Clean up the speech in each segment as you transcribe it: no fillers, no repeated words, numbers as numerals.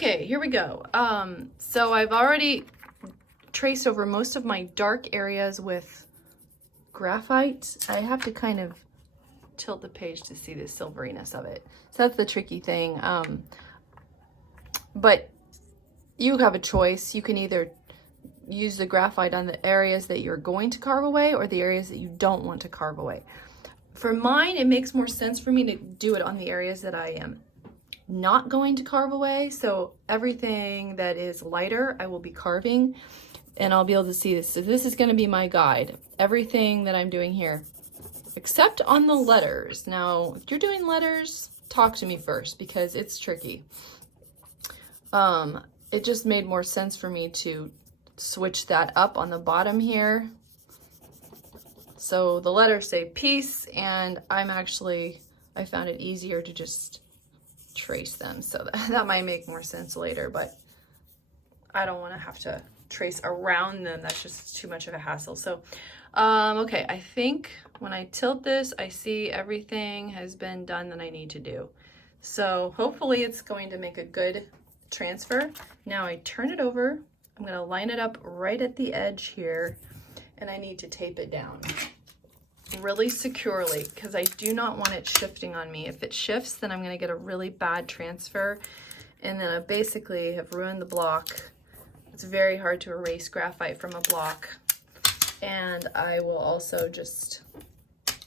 Okay, here we go. So I've already traced over most of my dark areas with graphite. I have to kind of tilt the page to see the silveriness of it. So that's the tricky thing. But you have a choice. You can either use the graphite on the areas that you're going to carve away or the areas that you don't want to carve away. For mine, it makes more sense for me to do it on the areas that I am not going to carve away. So everything that is lighter, I will be carving, and I'll be able to see this. So this is going to be my guide. Everything that I'm doing here, except on the letters. Now, if you're doing letters, talk to me first because it's tricky. It just made more sense for me to switch that up on the bottom here. So the letters say peace, and I found it easier to just trace them. So that might make more sense later, but I don't want to have to trace around them. That's just too much of a hassle. So, okay, I think when I tilt this, I see everything has been done that I need to do. So hopefully it's going to make a good transfer. Now I turn it over. I'm going to line it up right at the edge here, and I need to tape it down really securely because I do not want it shifting on me. If it shifts, then I'm going to get a really bad transfer, and then I basically have ruined the block. It's very hard to erase graphite from a block, and I will also just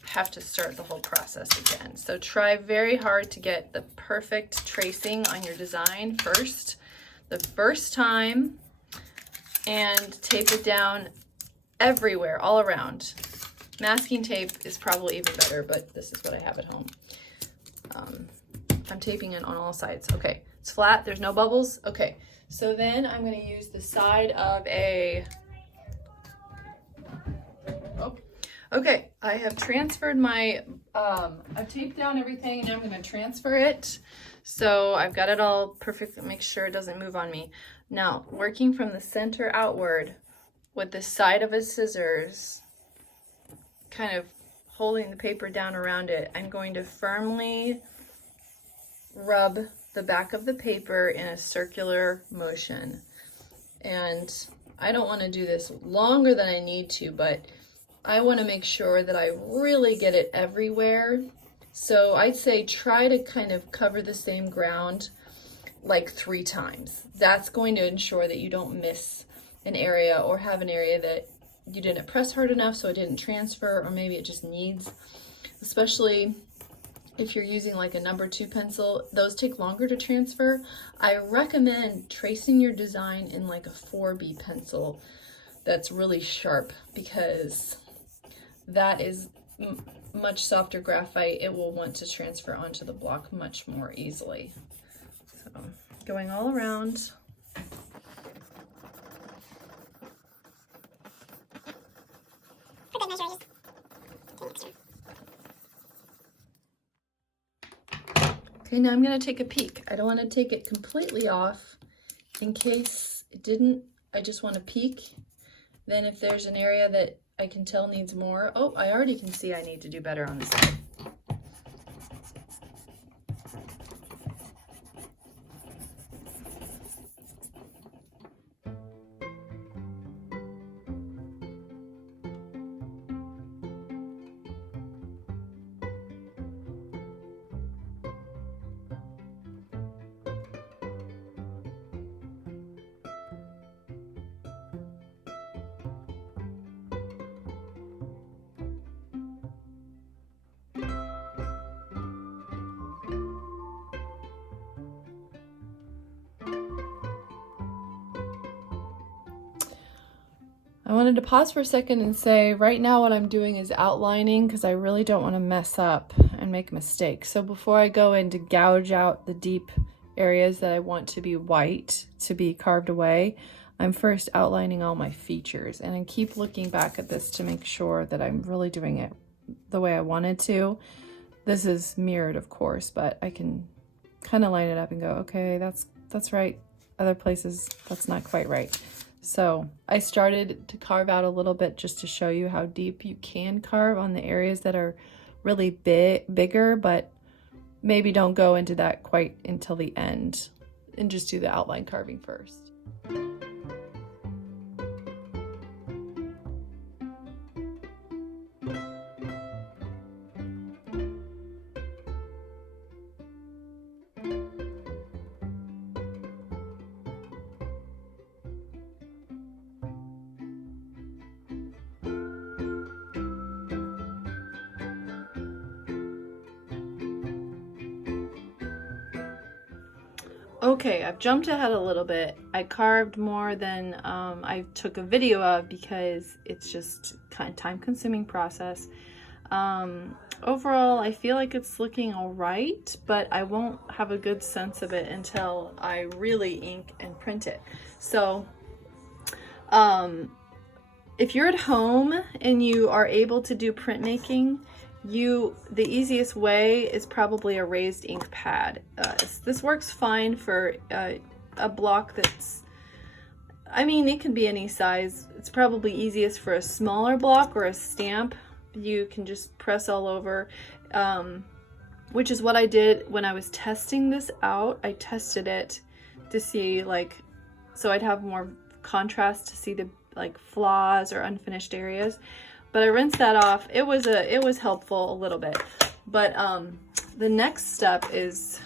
have to start the whole process again. So try very hard to get the perfect tracing on your design first, the first time, and tape it down everywhere, all around. Masking tape is probably even better, but this is what I have at home. I'm taping it on all sides. Okay, it's flat, there's no bubbles. Okay, so then I'm going to use the side of a... Oh, okay, I have transferred my... I've taped down everything, and now I'm going to transfer it. So I've got it all perfect. Make sure it doesn't move on me. Now, working from the center outward with the side of a scissors, kind of holding the paper down around it, I'm going to firmly rub the back of the paper in a circular motion. And I don't want to do this longer than I need to, but I want to make sure that I really get it everywhere. So I'd say try to kind of cover the same ground like 3 times. That's going to ensure that you don't miss an area or have an area that you didn't press hard enough so it didn't transfer, or maybe it just needs, especially if you're using like a number 2 pencil, those take longer to transfer. I recommend tracing your design in like a 4B pencil that's really sharp, because that is much softer graphite. It will want to transfer onto the block much more easily. So going all around. Okay, now I'm going to take a peek. I don't want to take it completely off in case it didn't. I just want to peek. Then if there's an area that I can tell needs more. Oh, I already can see I need to do better on this side. I wanted to pause for a second and say right now what I'm doing is outlining because I really don't want to mess up and make mistakes. So before I go in to gouge out the deep areas that I want to be white to be carved away, I'm first outlining all my features, and I keep looking back at this to make sure that I'm really doing it the way I wanted to. This is mirrored, of course, but I can kind of line it up and go, okay, that's right. Other places, that's not quite right. So I started to carve out a little bit just to show you how deep you can carve on the areas that are really bigger, but maybe don't go into that quite until the end. and just do the outline carving first. Okay, I've jumped ahead a little bit. I carved more than I took a video of because it's just kind of time-consuming process. Overall, I feel like it's looking all right, but I won't have a good sense of it until I really ink and print it. So, if you're at home and you are able to do printmaking, the easiest way is probably a raised ink pad. This works fine for a block that's, I mean, it can be any size. It's probably easiest for a smaller block or a stamp. You can just press all over, which is what I did when I was testing this out. I tested it to see, like, so I'd have more contrast to see the like flaws or unfinished areas. But I rinsed that off. It was helpful a little bit. But the next step is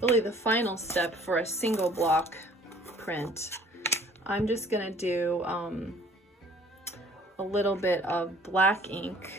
really the final step for a single block print. I'm just gonna do a little bit of black ink